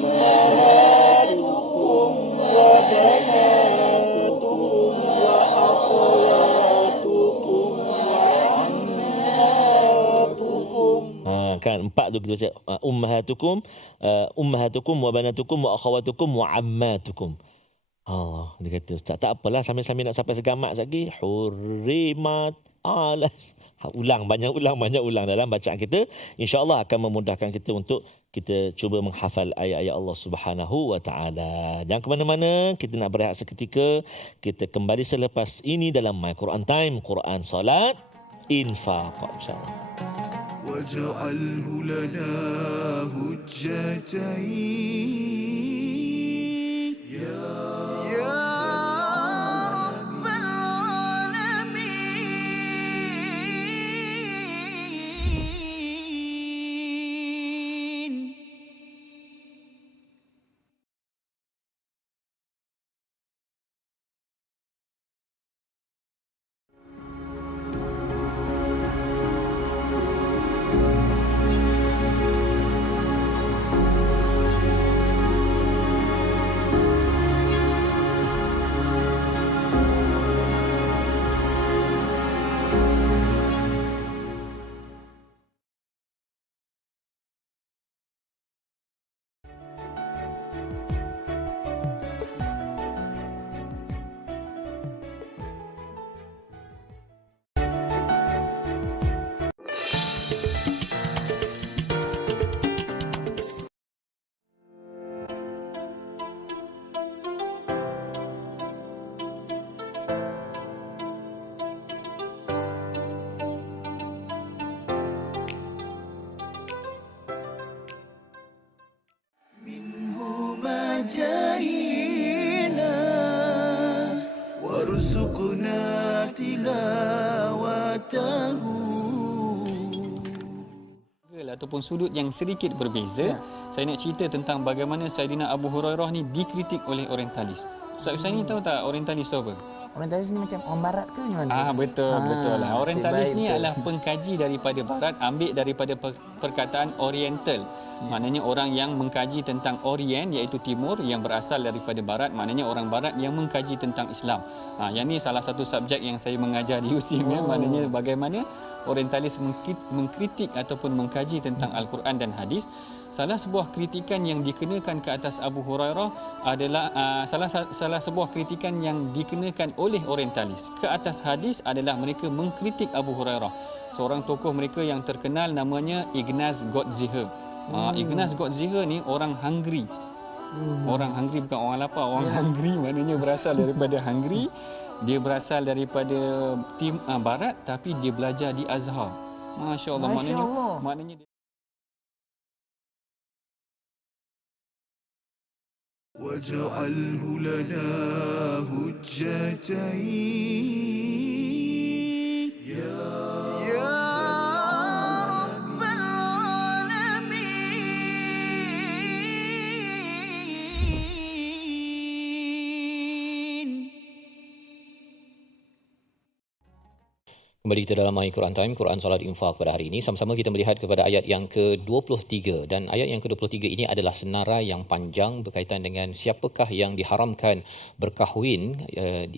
ummahatukum wa banatukum wa akhawatukum wa ammatukum. Kan 4 tu kita cakap ummahatukum wa banatukum wa akhawatukum wa ammatukum. Dia kata tak apalah, sambil-sambil nak sampai segamat lagi. Hurrimat alaikum. Banyak ulang dalam bacaan kita. InsyaAllah akan memudahkan kita untuk kita cuba menghafal ayat-ayat Allah Subhanahu wa Ta'ala. Jangan ke mana-mana, kita nak berehat seketika. Kita kembali selepas ini dalam My Quran Time, Quran Salat, Infaq. InsyaAllah. واجعله لنا هجتين يا رب العالمين. جاهينا وارزقنا تلاوته. Ataupun sudut yang sedikit berbeza. Saya nak cerita tentang bagaimana Saidina Abu Hurairah ni dikritik oleh orientalis. Ustaz ni tahu tak orientalis tu apa? Orientalis ni macam orang barat ke macam mana? Betul lah. Orientalis ni betul. adalah pengkaji daripada barat, ambil daripada perkataan oriental. Maknanya orang yang mengkaji tentang orient iaitu timur yang berasal daripada barat, maknanya orang barat yang mengkaji tentang Islam. Yang ni salah satu subjek yang saya mengajar di USIM ya, maknanya bagaimana orientalis mengkritik ataupun mengkaji tentang Al-Quran dan hadis. Salah sebuah kritikan yang dikenakan ke atas Abu Hurairah adalah salah sebuah kritikan yang dikenakan oleh orientalis ke atas hadis adalah mereka mengkritik Abu Hurairah. Seorang tokoh mereka yang terkenal namanya Ignaz Gottschier. Ignaz Gottschier ni orang Hungary. Orang Hungary bukan orang lapar, orang Hungary maknanya berasal daripada Hungary. Dia berasal daripada barat tapi dia belajar di Azhar. Masya-Allah, maknanya dia واجعله لنا هجتين يا رب العالمين. Kembali kita dalam My Quran Time, Quran Salat Infak pada hari ini. Sama-sama kita melihat kepada ayat yang ke-23. Dan ayat yang ke-23 ini adalah senarai yang panjang berkaitan dengan siapakah yang diharamkan berkahwin,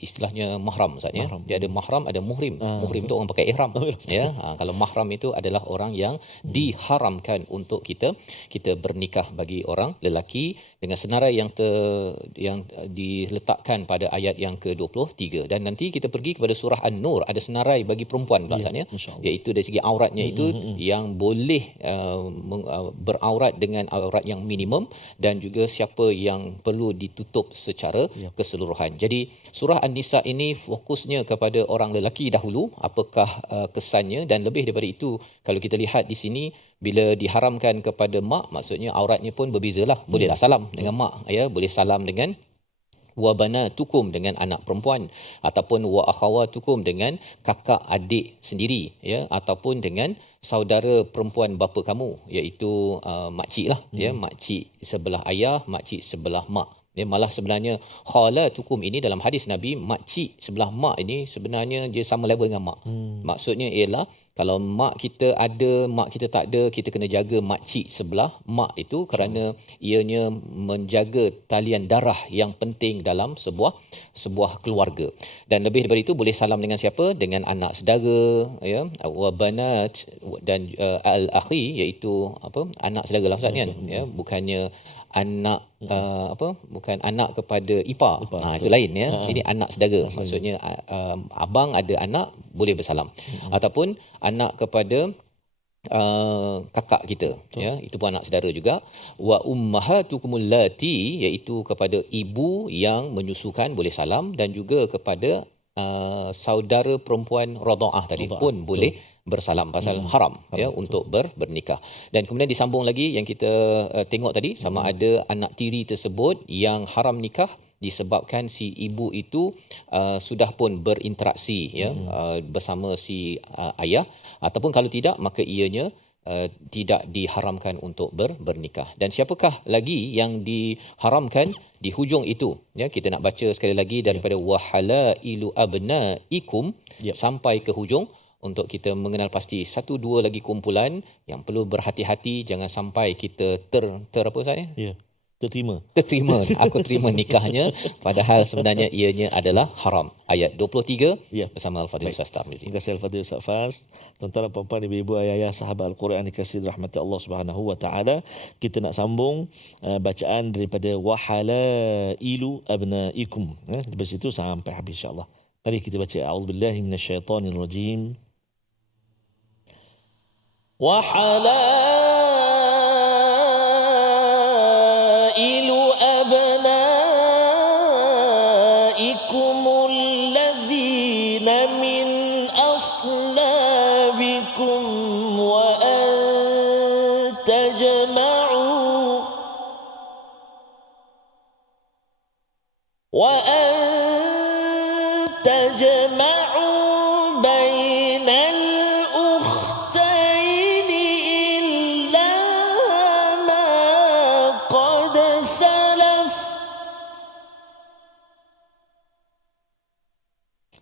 istilahnya mahram Ustaz ya. Dia ada mahram, ada muhrim. Muhrim itu orang pakai ihram. Ya. Kalau mahram itu adalah orang yang diharamkan untuk kita bernikah bagi orang lelaki dengan senarai yang diletakkan pada ayat yang ke-23. Dan nanti kita pergi kepada surah An-Nur, ada senarai bagi perempuan pula ya, iaitu dari segi auratnya itu yang boleh beraurat dengan aurat yang minimum dan juga siapa yang perlu ditutup secara keseluruhan. Jadi surah An-Nisa ini fokusnya kepada orang lelaki dahulu, apakah kesannya, dan lebih daripada itu kalau kita lihat di sini bila diharamkan kepada mak, maksudnya auratnya pun berbezalah. Bolehlah salam dengan mak ya, boleh salam dengan wa banatukum dengan anak perempuan, ataupun wa akhawatukum dengan kakak adik sendiri ya, ataupun dengan saudara perempuan bapa kamu, iaitu makcik lah ya, makcik sebelah ayah, makcik sebelah mak. Ya, malah sebenarnya khalatukum ini dalam hadis Nabi, makcik sebelah mak ini sebenarnya dia sama level dengan mak. Maksudnya ialah kalau mak kita ada, mak kita tak ada, kita kena jaga makcik sebelah mak itu kerana ianya menjaga talian darah yang penting dalam sebuah keluarga. Dan lebih daripada itu boleh salam dengan siapa? Dengan anak saudara ya, wa banat dan al-akhi, iaitu anak saudara lah Ustaz kan ya, bukannya anak bukan anak kepada ipar. Itu lain ya. Ini anak saudara. Maksudnya abang ada anak boleh bersalam. Ataupun anak kepada kakak kita ya, itu pun anak saudara juga. Wa ummahatukumul lati, iaitu kepada ibu yang menyusukan boleh salam, dan juga kepada saudara perempuan radhaah tadi pun boleh bersalam pasal haram ya untuk bernikah. Dan kemudian disambung lagi yang kita tengok tadi, sama ada anak tiri tersebut yang haram nikah disebabkan si ibu itu sudah pun berinteraksi ya bersama si ayah, ataupun kalau tidak maka ianya tidak diharamkan untuk bernikah. Dan siapakah lagi yang diharamkan di hujung itu ya, kita nak baca sekali lagi daripada wahalailu abnaikum sampai ke hujung untuk kita mengenal pasti satu dua lagi kumpulan yang perlu berhati-hati, jangan sampai kita apa saya? Terterima. Aku terima nikahnya padahal sebenarnya ianya adalah haram. Ayat 23 bersama Al-Fadhil Ustaz Tarmizi. Terima kasih Al-Fadhil Ustaz Faz. Tuan-tuan dan puan-puan, ibu-ibu, ayah-ayah, sahabat Al-Quran dikasihi rahmat Allah Subhanahu wa taala. Kita nak sambung bacaan daripada wahalailu abnaikum. Dari situ sampai habis insya-Allah. Mari kita baca a'udzubillahi minasyaitonirrajim. وحلائل أبنائكم الذين من أصلابكم وأن تجمعوا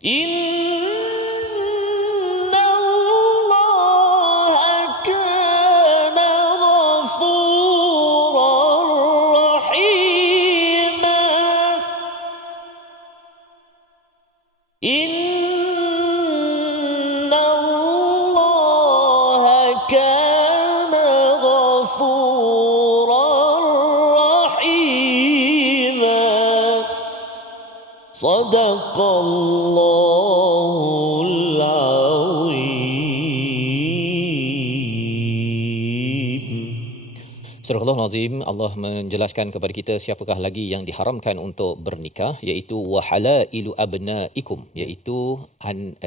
Inna Allah kana ghafuran rahima. Inna Allah kana ghafuran rahima. Sadaqallahul azim. Surah Al-Azim, Allah menjelaskan kepada kita siapakah lagi yang diharamkan untuk bernikah, iaitu wahalailu abnaikum, iaitu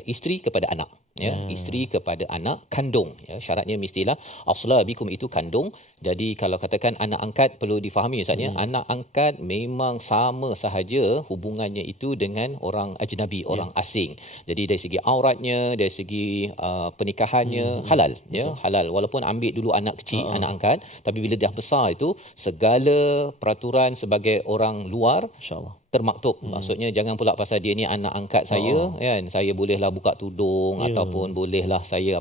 isteri kepada anak. Ya, isteri kepada anak kandung, ya, syaratnya mestilah aslabikum itu kandung. Jadi kalau katakan anak angkat, perlu difahami Ustaz ya, anak angkat memang sama sahaja hubungannya itu dengan orang ajnabi, orang asing. Jadi dari segi auratnya, dari segi pernikahannya halal, ya, halal. Walaupun ambil dulu anak kecil, anak angkat, tapi bila dah besar itu segala peraturan sebagai orang luar InsyaAllah termaktub. Maksudnya jangan pula pasal dia ni anak angkat saya, kan, saya bolehlah buka tudung ataupun bolehlah saya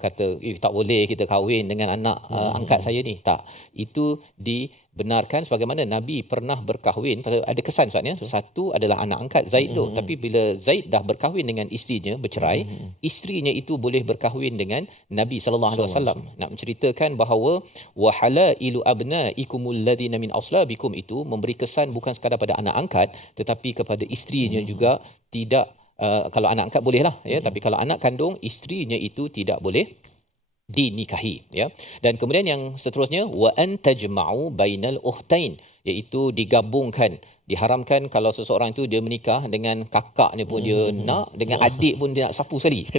kata tak boleh kita kahwin dengan anak angkat saya ni. Tak. Itu dibenarkan sebagaimana Nabi pernah berkahwin. Pasal ada kesan Ustaz ya. Satu adalah anak angkat Zaid tu, tapi bila Zaid dah berkahwin dengan isterinya, bercerai, isterinya itu boleh berkahwin dengan Nabi sallallahu alaihi wasallam. Nak menceritakan bahawa wahalailu abnaikumul ladina min aslabikum itu memberi kesan bukan sekadar pada anak angkat tetapi kepada isterinya juga. Tidak kalau anak angkat bolehlah ya, tapi kalau anak kandung, isterinya itu tidak boleh dinikahi, ya. Dan kemudian yang seterusnya wa an tajma'u bainal ukhtain, iaitu digabungkan. Diharamkan kalau seseorang itu dia menikah dengan kakaknya pun dia nak, dengan adik pun dia nak sapu sekali.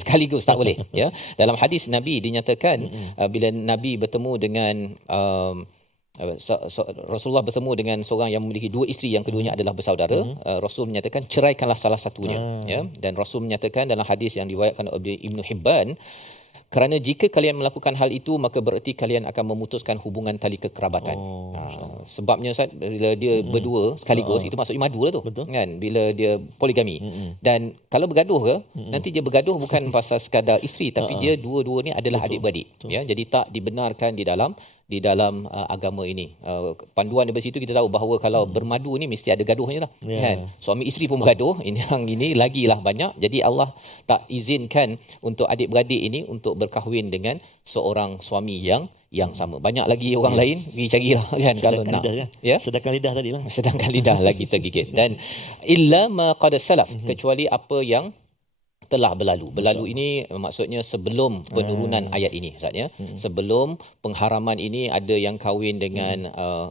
Sekaligus tak boleh, ya. Dalam hadis Nabi dinyatakan bila Nabi bertemu dengan Rasulullah bertemu dengan seorang yang memiliki dua isteri, yang keduanya adalah bersaudara, Rasul menyatakan ceraikanlah salah satunya, ya. Dan Rasul menyatakan dalam hadis yang diriwayatkan oleh Ibnu Hibban, kerana jika kalian melakukan hal itu maka bererti kalian akan memutuskan hubungan tali kekerabatan. Sebabnya Ustaz, bila dia berdua sekaligus itu maksudnya madu lah tu. Betul. Kan, bila dia poligami. Dan kalau bergaduh ke, nanti dia bergaduh bukan pasal sekadar isteri, tapi dia dua-dua ni adalah adik-beradik. Ya, jadi tak dibenarkan di dalam agama ini. Panduan dari situ kita tahu bahawa kalau bermadu ni mesti ada gaduhnya lah. Kan? Suami isteri pun bergaduh, ini lagilah banyak. Jadi Allah tak izinkan untuk adik-beradik ini untuk berkahwin dengan seorang suami yang sama. Banyak lagi orang lain pergi carilah kan kalau nak. Ya. Sedangkan lidah tadi lah. Sedangkan lidah lagi tergigit. Dan illa ma qad salaf, kecuali apa yang telah berlalu. Berlalu ini maksudnya sebelum penurunan ayat ini Ustaz ya. Sebelum pengharaman ini ada yang kahwin dengan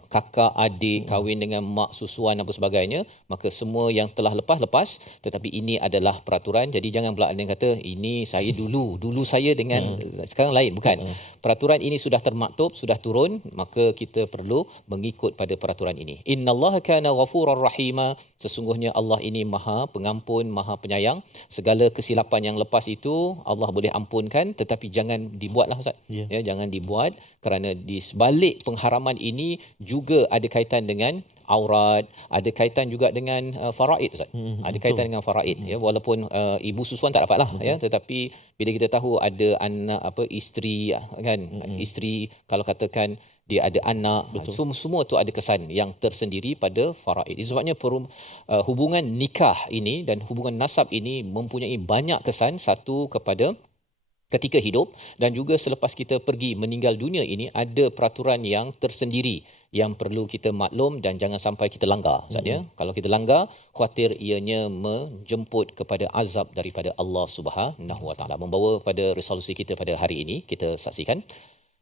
kakak, adik, kahwin dengan mak susuan apa sebagainya, maka semua yang telah lepas, tetapi ini adalah peraturan. Jadi jangan pula ada yang kata ini saya dulu saya dengan sekarang lain, bukan. Peraturan ini sudah termaktub, sudah turun, maka kita perlu mengikut pada peraturan ini. Innallaha kana ghafurar rahima, sesungguhnya Allah ini Maha Pengampun, Maha Penyayang. Segala kesilapan yang lepas itu Allah boleh ampunkan, tetapi jangan dibuatlah Ustaz. Ya, jangan dibuat, kerana di sebalik pengharaman ini juga ada kaitan dengan aurat, ada kaitan juga dengan faraid Ustaz. Ada kaitan dengan faraid, ya, walaupun ibu susuan tak dapatlah, ya, tetapi bila kita tahu ada anak isteri kan, isteri kalau katakan dia ada anak, semua tu ada kesan yang tersendiri pada faraid. Sebabnya hubungan nikah ini dan hubungan nasab ini mempunyai banyak kesan. Satu, kepada ketika hidup, dan juga selepas kita pergi meninggal dunia ini ada peraturan yang tersendiri yang perlu kita maklum dan jangan sampai kita langgar. Kalau kita langgar, khawatir ianya menjemput kepada azab daripada Allah Subhanahu Wa Taala. Membawa pada resolusi kita pada hari ini, kita saksikan.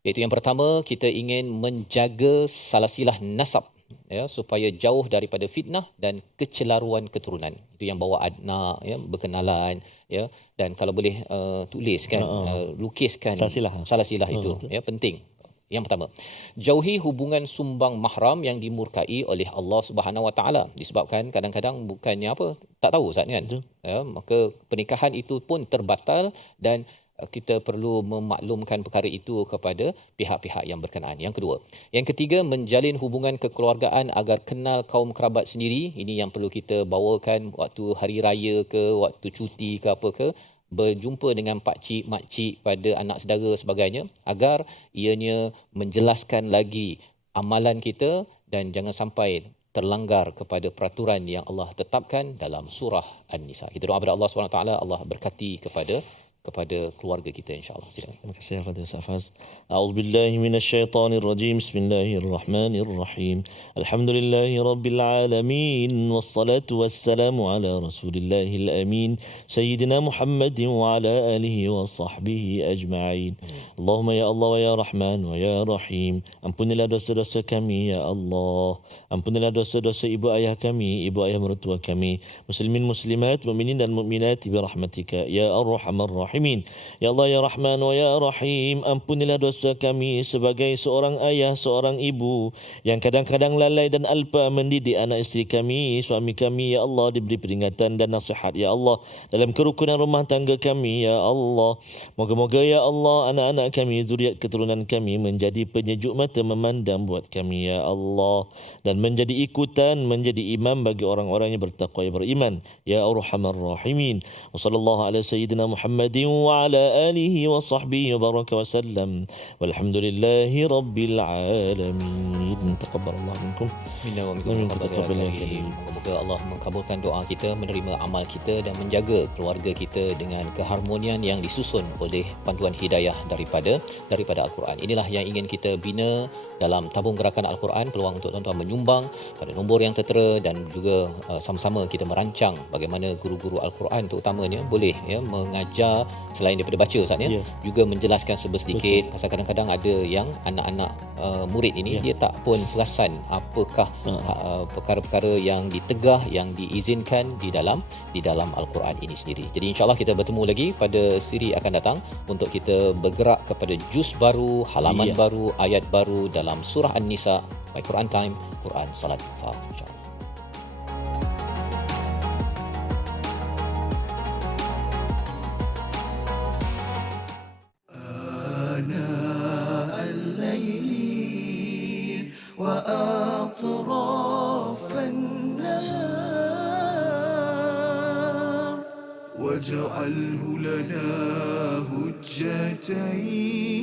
Iaitu yang pertama, kita ingin menjaga salasilah nasab, ya, supaya jauh daripada fitnah dan kecelaruan keturunan. Itu yang bawa anak, ya, berkenalan, ya, dan kalau boleh tuliskan, lukiskan salasilah itu, ya, penting. Yang pertama, jauhi hubungan sumbang mahram yang dimurkai oleh Allah Subhanahu Wa Taala. Disebabkan kadang-kadang bukannya tak tahu Ustaz kan. Ya, maka pernikahan itu pun terbatal dan kita perlu memaklumkan perkara itu kepada pihak-pihak yang berkenaan. Yang kedua. Yang ketiga, menjalin hubungan kekeluargaan agar kenal kaum kerabat sendiri. Ini yang perlu kita bawakan waktu hari raya ke, waktu cuti ke apa ke, berjumpa dengan pakcik, makcik pada anak saudara sebagainya agar ianya menjelaskan lagi amalan kita dan jangan sampai terlanggar kepada peraturan yang Allah tetapkan dalam surah An-Nisa. Kita doa kepada Allah SWT, Allah berkati kepada keluarga kita, insya-Allah. Silakan. Terima kasih kepada Ustaz Faz. A'udzubillahi minasyaitonir rajim. Bismillahirrahmanirrahim. Alhamdulillahirabbil alamin wassalatu wassalamu ala rasulillahil amin sayyidina Muhammadin wa ala alihi wa sahbihi ajma'in. Allahumma ya Allah wa ya Rahman wa ya Rahim. Ampunilah dosa-dosa kami ya Allah. Ampunilah dosa-dosa ibu ayah kami, ibu ayah mertua kami, muslimin muslimat, mukminin dan mukminat bi rahmatika ya arhamar rahim. Ya Allah ya Rahman wa ya Rahim, ampunilah dosa kami sebagai seorang ayah, seorang ibu yang kadang-kadang lalai dan alpa mendidik anak isteri kami, suami kami. Ya Allah, diberi peringatan dan nasihat ya Allah dalam kerukunan rumah tangga kami ya Allah. Moga-moga ya Allah anak-anak kami, zuriat keturunan kami menjadi penyejuk mata memandang buat kami ya Allah, dan menjadi ikutan, menjadi imam bagi orang-orang yang bertakwa yang beriman ya Arhamar Rahimin. Wa sallallahu ala sayyidina Muhammadin wa ala alihi wa sahbihi wa baraka wa sallam. Walhamdulillahi rabbil alamin. Taqabbalallahu minkum. Minna wa minkum. Semoga Allah mengabulkan doa kita, menerima amal kita dan menjaga keluarga kita dengan keharmonian yang disusun oleh panduan hidayah daripada Al-Quran. Inilah yang ingin kita bina dalam tabung gerakan Al-Quran. Peluang untuk tuan-tuan menyumbang pada nombor yang tertera dan juga sama-sama kita merancang bagaimana guru-guru Al-Quran terutamanya boleh mengajar selain daripada baca Ustaz juga menjelaskan sedikit. Pasal kadang-kadang ada yang anak-anak murid ini dia tak pun perasan apakah perkara-perkara yang ditegah, yang diizinkan di dalam Al-Quran ini sendiri. Jadi insya-Allah kita bertemu lagi pada siri akan datang untuk kita bergerak kepada juz baru, halaman baru, ayat baru dalam surah An-Nisa. My Quran Time, Quran Salat Faham, insya-Allah. وأطراف النهار واجعله لنا هجتين